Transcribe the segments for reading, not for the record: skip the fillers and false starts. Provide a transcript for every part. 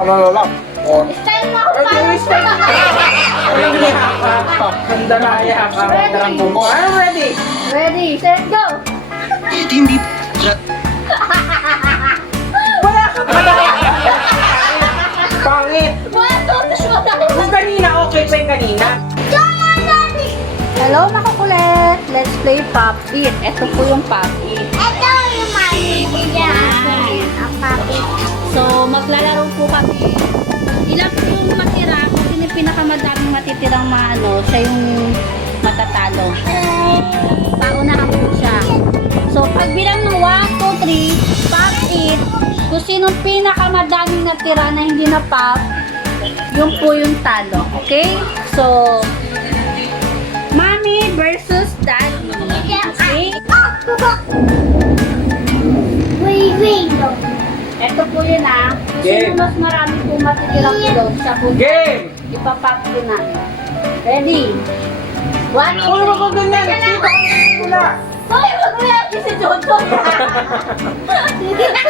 Ano lang? Style mo ako pa. Walang hiya ka. Mandaraya ka. Mandarang buko. I'm ready. Ready, set, go! Hindi. Wala ka madaya. Pangit. One, two, three, one. Kung kanina, okay pa yung kanina. Hello mga kulit! Let's play Pop It. Ito po yung Pop It. Ito yung mami yan. Ang papi. So, maglalaro po kami. Ilan po yung matira? Kung sino yung pinakamadaming matitirang maano, siya yung matatalo. Paunahan po siya. So, pag bilang ng 1, 2, 3, Pop It. Kung sino yung pinakamadaming natira na hindi na pop, yun po yung talo. Okay? So, Mommy versus Daddy. Okay? Wait. Ito po yun ah. Game. Sino mas marami po matitirang pilot sa po. Game. Ipapop ko na. Ready? One, Uy, wag ko ganyan. Dito ka nagsisimula. Hoy, wag mo yan si Jojo.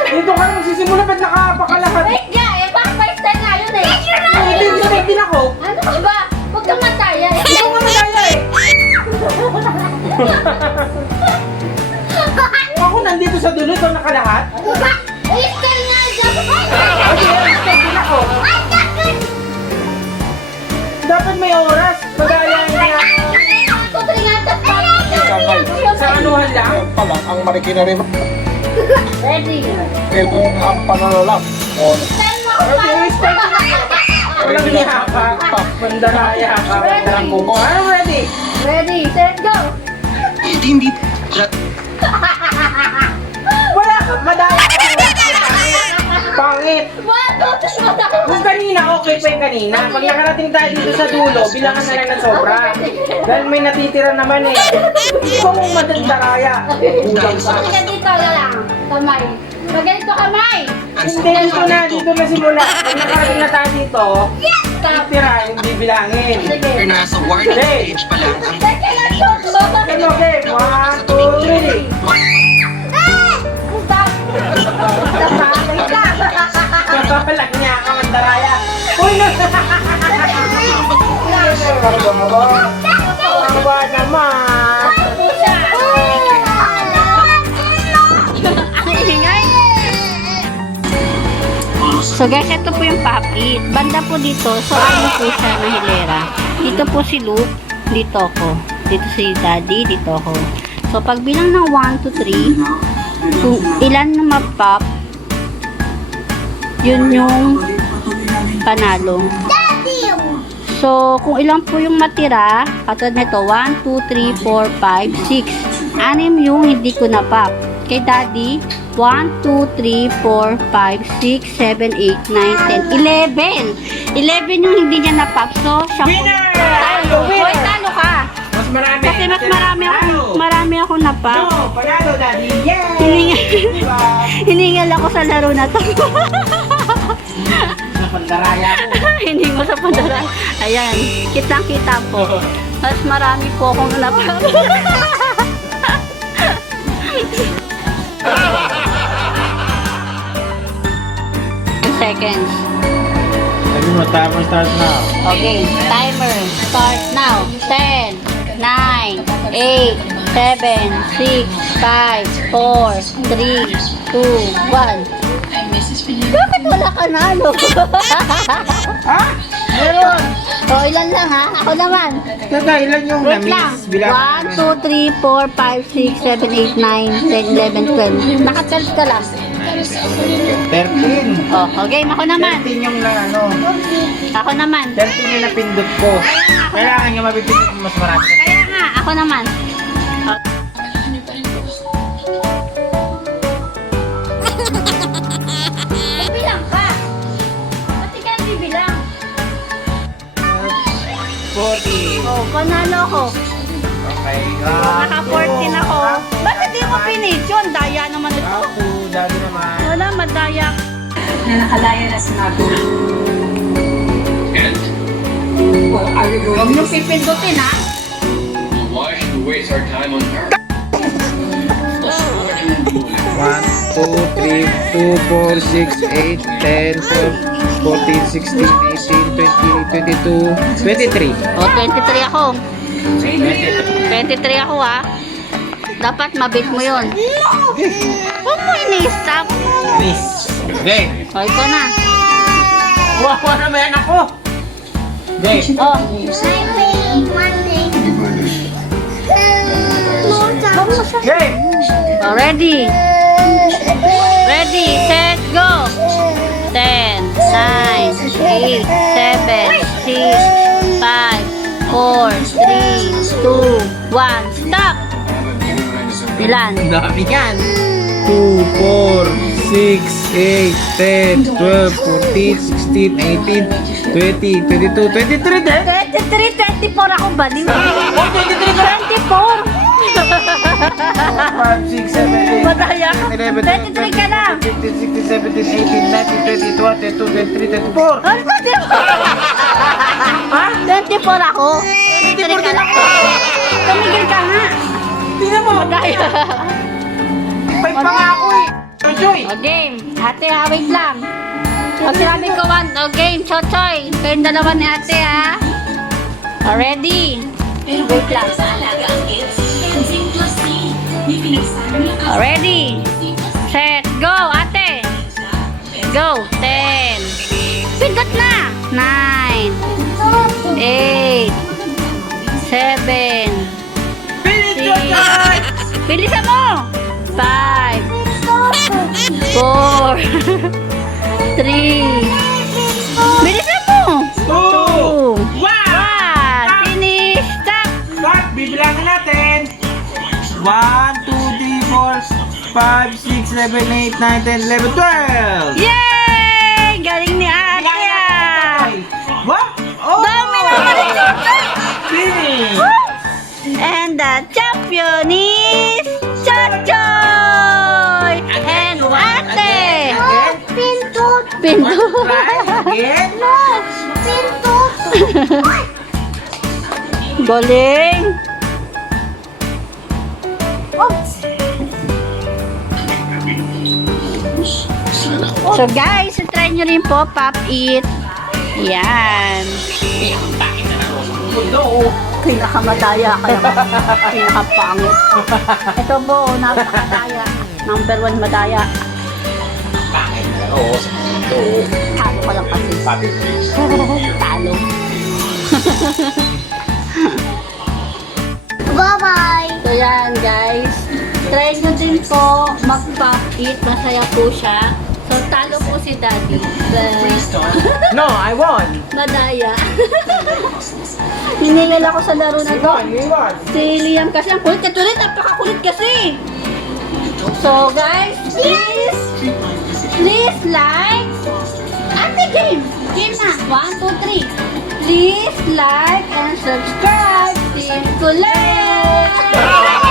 Dito ka nagsisimula. Ba't nakapakalahat? Wait nga, eh, baka first time nga yun eh. Hindi, mistake din ako. Ano ka ba? Huwag kang mataya eh. Ikaw ka madaya eh. Ako nandito sa dulo. Ikaw nakalahat. Style nga dyan. Okay, mistake din ako. Dapat may oras. Madaya niya. Tutri nga ito. Kamay. Sa anuhan lang. Yan pa lang, ang marikina rin. Ready? Kung ang panalalang. O, Style mo Okay, mistake. Walang hiya ka. Mandaraya ka. Mandarang buko. I'm ready. Ready, set, go! Hindi. Wala ka. Madaya ka. Pangit. One, two, three, one. Kung kanina, okay pa yung kanina. Pag nakarating tayo dito sa dulo, bilangan na lang ng sobra. Dahil may natitira naman eh. Ikaw mong madandaraya. Kulang ka. Sige, dito na lang. Kamay. Pag ganito kamay. Hindi, dito na simula. Pag nakarating na tayo dito, titira, hindi bilangin. Sige. Pero nasa warning stage pa lang ang Teka lang, Jojo. Ano, okay? 1, 2, 3. Stop. Stop ha. Wait lang. Walang niya ka, mandaraya. Uy, Awa naman. Pusa. Ang ingay. So guys, ito po yung Pop It. Banda po dito, so ano po siya na hilera. Dito po si Luke, dito ako. Dito si Daddy, dito ako. So pag bilang ng 1, 2, 3, kung ilan na mapop, yun yung panalo. So, kung ilan po yung matira, katulad nito, 1, 2, 3, 4, 5, 6. 6 yung hindi ko na pop. Kay Daddy, 1, 2, 3, 4, 5, 6, 7, 8, 9, 10, 11. 11 yung hindi niya na pop. So, siya po. Winner! Talo. Hoy, talo ka. Mas marami. Kasi mas marami ako na pop. No, panalo, Daddy. Yay! Hiningal, Diba? hiningal ako sa laro na to. Sa pandaraya ko. Hiningal sa pandara. Ayan, kitang-kita po. Mas marami po akong napap. 10 seconds. sabi mo, timer start now. Okay, timer start now. 10, 9, 8, 7, 6, 5, 4, 3, 2, 1. Bakit wala ka na ano? Ha? Meron! O, ilan lang ha? Ako naman. Teka, ilan yung Wait lang. na-miss? Bilang. 1, 2, 3, 4, 5, 6, 7, 8, 9, 10, 11, 12. Naka-12 ka lang. 13. Oh, okay, ako naman. 13 yung na ano. Ako naman. 13 yung napindot ko. Kailangan nga mapipindot mo mas marami. Kaya nga, ako naman. Bilang ka. Ba't di ka bibilang? 40. Oh, panalo ko. Okay. Naka-14 ako. Ba't hindi mo finish yun? Daya naman ito. Ako, dali naman. Wala, madaya. na nakalaya na sinabi. And Well, are you going Huwag niyong pipindutin ha. why should we waste our time on her? One, 2, 4, 6, 8, 10, 12, 14, 16, 18, 20, 22, 23. O, 23 ako. 23 ako ah. Dapat mabit mo yun. Huwag mo ini-stop. Miss. Okay. O, ito na. Wawa naman ako. Okay. O, Okay. o, ready. Ready, set, go. 10, 9, 8, 7, 6, 5, 4, 3, 2, 1, stop. Ilan? Ang dami yan. 2, 4, 6, 8, 10, 12, 14, 16, 18, 20, 22, 23 din. 23, 24 ako ba? 24. 5, 6, 7, 8, Madaya ka. 11, 23 ka na. 15, 16, 17, 18, 19, 20, 21, 22, 23, 24. Ano ba, 24 ako. 23 ka na. Tumigil ka nga. Tingnan mo. Madaya. May pa nga ako eh. Choy. O, game. Ate, ha, wait lang. Pag sinabi ko one, o, game, chochoy. Kayong dalawa ni ate, ha. O, ready? Wait lang. O, ready? Set, go, ate. Go, 10. Pindot na. 9, 8, 7, 6. Bilisan mo. 5, 4, 3. Bilisan mo. 2, 1. Finish. Stop. Stop! Bibilangin natin! 1, 2, 3, 4, 5, 6, 7, 8, 9, 10, 11, 12! Yay! Galing ni ate ah. What? Oh! Dami naman ni Chochoy. Finish! And the champion is Chochoy! And ate! Pindot. Pindot. Try again! Pindot. Galing! So guys, try nyo rin po, Pop It. Yan. Pinakamadaya kaya pinakapangit. Ito po, napakadaya. Number 1 madaya. Oo. Talo ka lang kasi. Talo. Bye-bye. So yan guys. Try nyo din po mag-Pop It. Masaya po siya. So talo po si Daddy. No, I won! Madaya. Ninilal ako sa laro na to. You won! Si Liam kasi ang kulit. Katulit, napakakulit kasi. So guys, please like. Ate, game. Game na. 1, 2, 3. Please like and subscribe. See you later.